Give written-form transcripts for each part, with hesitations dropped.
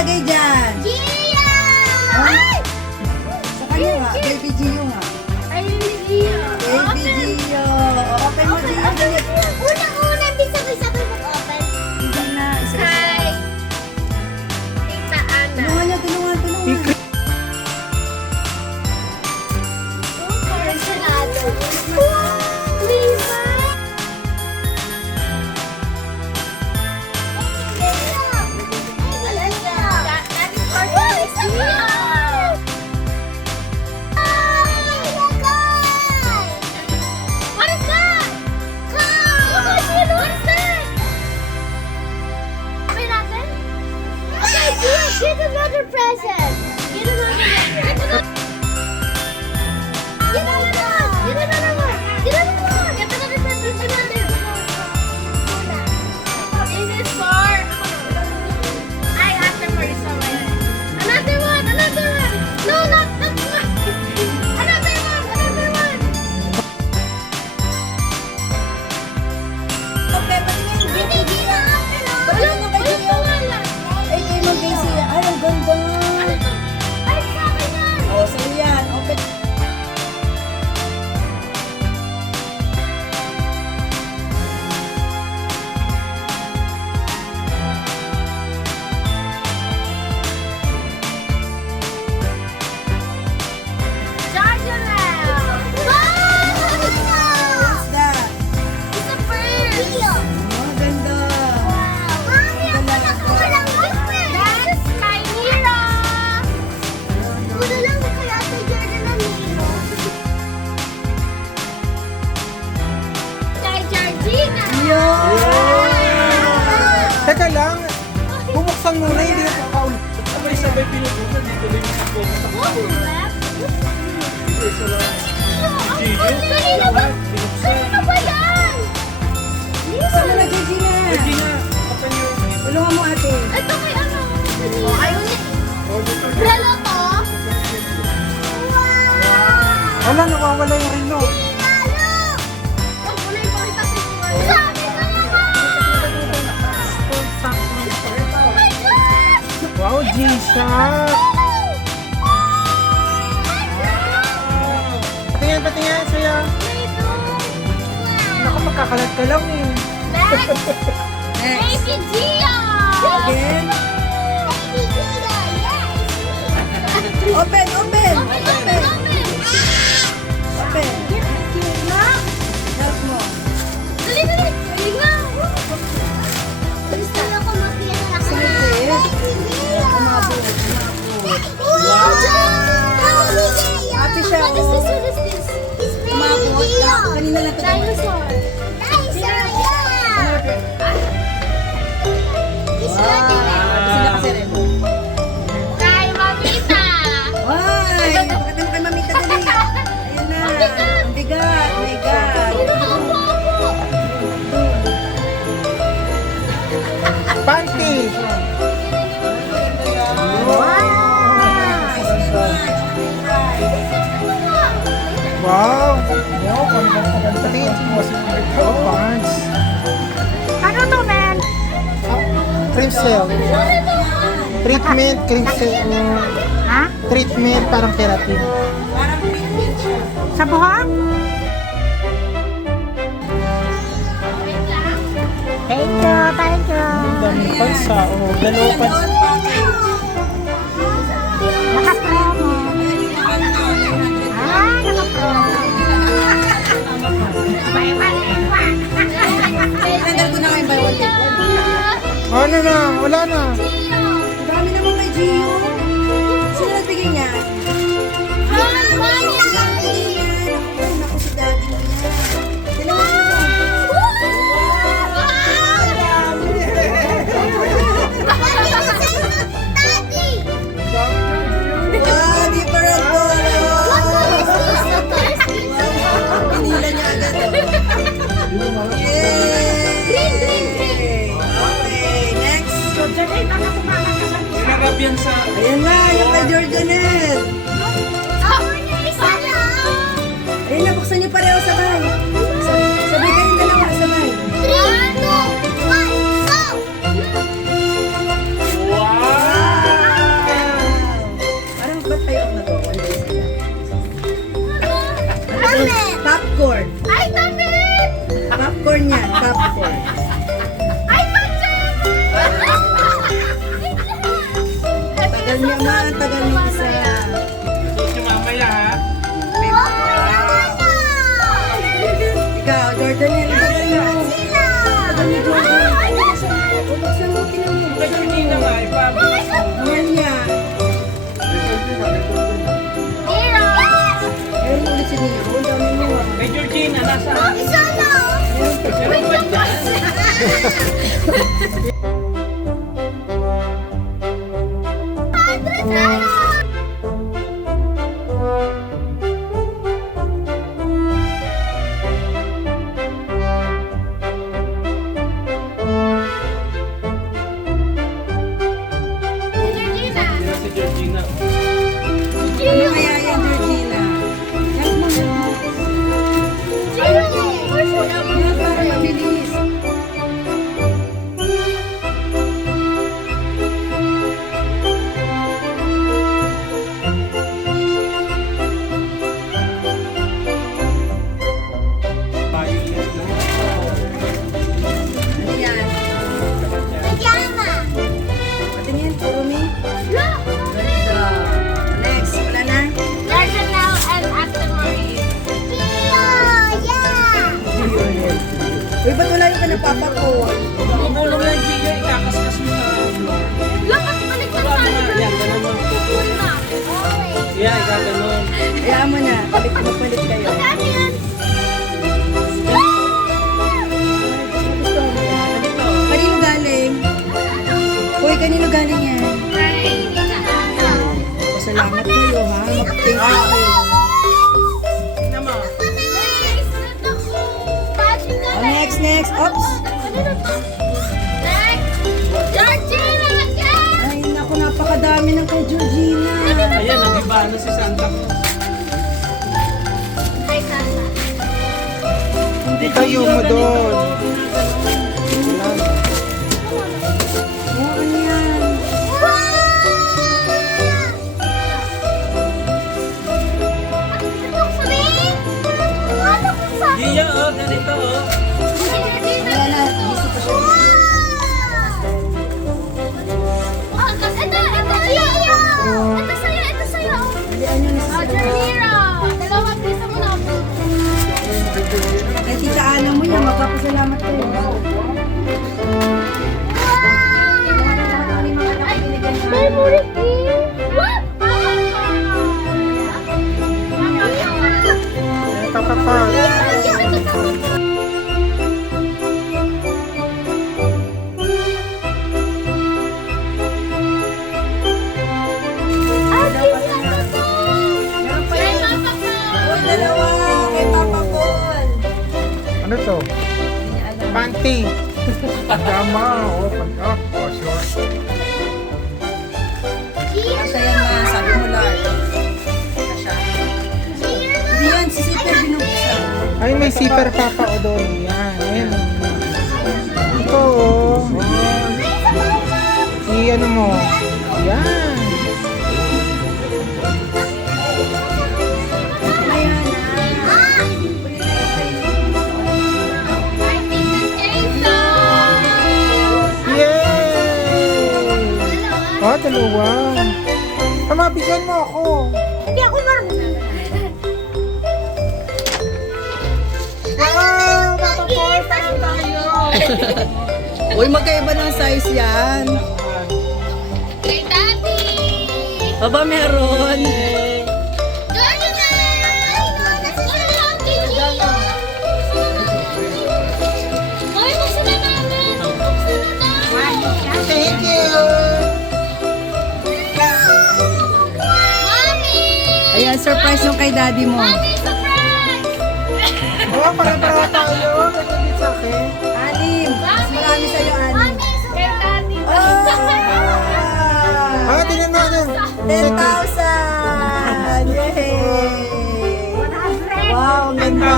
nakalagay dyan? Gia! Ay! Sa kanya nga, Baby Gio nga. Ay, Gia. Baby Gio. Open mo, Gio. Una, sabay mag-open. Hindi na. Isa-isa. Hi. Tita Ana. Tulungan niya, tulungan. Personado. Wow! Lima! Get another present! Get another one! Get another one! Get another present! This is for... I asked her for this already. Another one! No, not one! Another one! Okay, patingin. Hindi Gia! Patingin mo kay Gio. Ay, kay Ma'am Daisy. Ay, ang ganda. Ay, sa akin yan! O, so yan. Open. Charger now! What's that? It's a bird! Oh, ganda. Mami, ang anak ko walang boyfriend! That's kay Mira! Una lang kaya ito Jordan na Miro. Kay Georgina! Teka lang, bubuksan muna, hindi na paulit. Sabay-sabay pinupunan dito lang yung sakbo. Oh, left! Kanina ba? Kanina ba yan? Saan mo na, Georgina? Pwede na. Open yung... Tulungan mo, ate. Ito kay ano? Ayun eh. Relo to? Wow! Wala, nawawala yung relo. Lalo! Huwag mo na ipakita sa inyo. Sabi ko naman! Oh my gosh! Wow, G-Shock! Patingin, saya. Naku, magkakalat ka lang eh. Next! Next. Baby Gia! Again. Baby Gia, yes! Open. Open! Open. Help mo. Dali! Dali nga! Gusto na ko mapila na ako. Baby Gia! Wow! Happy siya, What is oh. this? What is this? It's Baby Umabot. Gia! Kanina lang ito. Dinosaur! Dinosaur, yeah! It's Wow. ready. Sila kasi rin. Kay Mamita! Ay, napakita mo kay Mamita dali. Ayan na. Ang bigat. My God. Panty! Wow! Wow, patingin. Oh, pants. Ano to, man? Cream cell. Treatment, cream cell. Ha? Treatment, parang keratin. Sa buhok? Thank you. Ang daming pansa. Oh, dalawang pansa. Naka-promo. Naka-promo. Tanggal ko na ngayon by one take one. Ano na? Wala na. Ang dami naman kay Gio. Sino nagbigay niya? Daddy niya. Naku, si daddy niya. Sila mo Wow, different color. Pinila niya agad. Yay! Okay, next. Sinarap yan sa... Ayan na, yung kay Jordanet. Ayun na, buksan niyo pareho sabay. Sabay kayong dalawa, sabay. Wow! Stop it! Popcorn yan, popcorn. I touch it! Tagal niya man, tagal niya isa. Susi mamaya ha. Ikaw, Jordan yan, tagal niya. Tagal niya, Jordan. Buksan mo, tinan mo. Kay Georgina nga, ipabot. Mahal niya. Ayun ulit si Nia. Ang dami mo ah. Kay Georgina, nasa? Meron pa dyan. Sino si Georgina? Ano kaya yan, Georgina? Yan mo. Yan para mabilis. Violet na. Ano yan? Patingin, puro me. So, next, wala na? Uy, ba't wala yung kanapapa ko? Gumulong yan, Gia. Ikakaskas mo sa floor. Yan, ganun mo. Yan, ikaganon. Kaya mo na, palit kayo. Kanino galing? Uy, kanino galing yan? Salamat kayo ha. Thank you kayo. Tingnan mo. Oh, next. Oops. Ay, naku, napakadami ng kay Georgina. Ayan, ang iba na si Santa Claus. Tayo mo doon. Oh, ano yan? Gia, oh, ganito, oh. Wala na, busy pa siya. Balian nyo na sa Kay Tita Ana mo yan, magpapasalamat kayo. Kapapag. Meron pa yun. Uy, dalawa kay Papa Paul. Ano to? Panty. Tama. Oh, pagka. Oh, sure. Kasha yan na, sabi mo Lord. Kasha. Hindi yan, si Sita binubuksan. Ay, may zipper papa o doon. Yan. Ayan. Ito, oh. I-ano mo. Yan. Ayan Yay! Oh, dalawa. Pamabigyan mo ako. Hindi ako marunong. Wow! Papapoy pa tayo. Uy, magkaiba ng size yan. Kay Daddy! Aba, meron. Thank you. Ayan, surprise yung kay daddy mo. Oh, para tayo. Nagagit sa akin. Anim. Mas marami sa'yo, anim. Ah, tingnan natin. 10,000! Yay! Wow, ang ganda.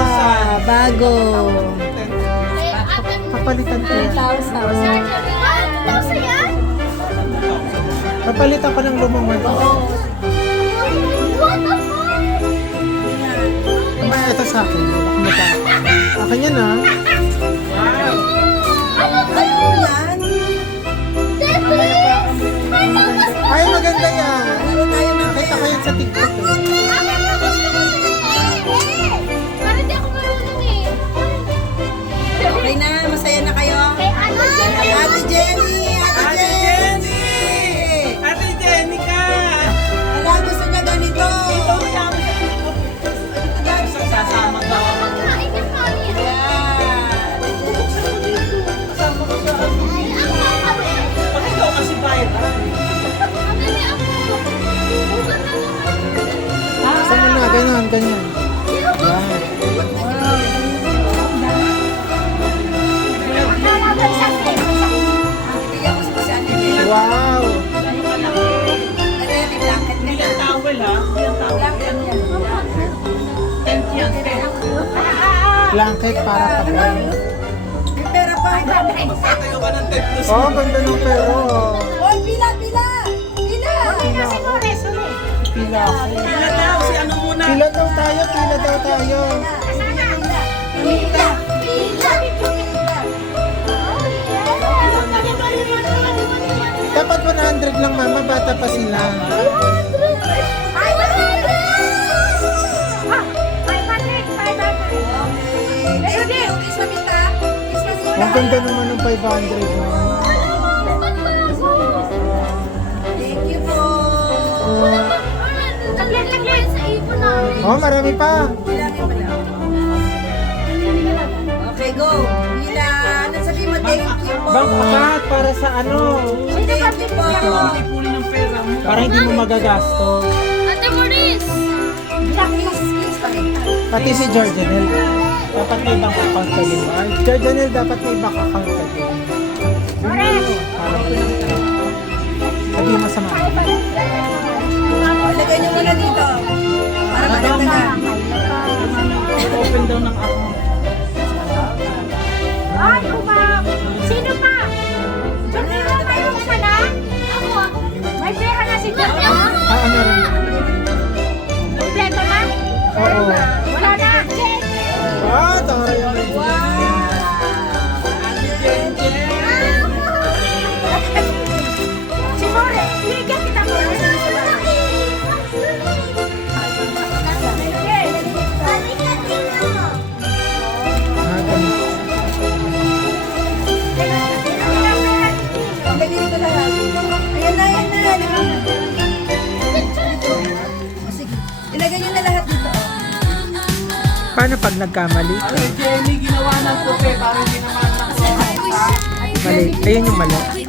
10,000. Bago. Papalitan ko yan. 10,000. Papalitan ko ng lumangan. What the fuck? Ito sa akin. Wala akong mata. laki niya na. Wow. Ano to? Yan. Ay, maganda yan. Laro tayo ng Nakita ko yan sa TikTok. Eh. Parang di ako marunong eh. Okay na, masaya na kayo. Kay ano dyan? Ate Jenny! Ate Ate Jenny! Jenny! Ate Jenny ka! Wala, gusto niya ganito. Sasama ka. Pagkain niya kami. Yan. Kasama ko sa ano. Ay, ang kami. Pag ikaw kasi viral. Ang dali ako. Bukan na lang. Saan mo na? Ganyan, ganyan. Yan. Bigyan ko sa Ate Jenny. Wow. Ano yan, may blanket Hindi ka yan na. towel ha. Hindi yan towel. Blanket yan. Tent yan, tent. Blanket para tabay. May pera pa. Magtatayo ka ng tent doon. Oh, ganda ng pero. Hoy, pila, pila! Pila! Pila ako. Pila ako. Pila daw, si ano muna. Pila daw tayo, pila daw tayo. Pila! Dapat 100 lang mama, bata pa sila. Thank you. Kiss mo, tita. Kiss mo, tita. Ang ganda naman ng 500 mo. Thank you po. Oh, marami pa. Bilangin mo lang. Okay, go. Pila. Ano sabihin mo? Thank you po. Bangkakat para sa ano? Thank you po. Ipuli ng pera mo. Para hindi mo magagastos. Ate Maurice! Kiss pa rin. Pati si Jordanel. Dapat may bank account ka din. Jordanel, dapat may bank account ka din. Sabi mo sa mama. Lagay niyo muna dito. Para maganda na. Open daw ng account. Ay, sino pa? Jordan, mayroon ka na? Ako. May pera na si Jordan? Ah, meron. Kompleto na? Oo. Wala na. Ah, tara yun. Si More, bigyan kita mo. Ah, ganun. Ang galing ko lahat. Ayan na, ayan na. Dito. Sige. Ilagay niyo na lahat dito. Paano pag nagkamali ka? Ate Jenny, ginawa ng pupe para hindi naman Mali. Ayun yung mali.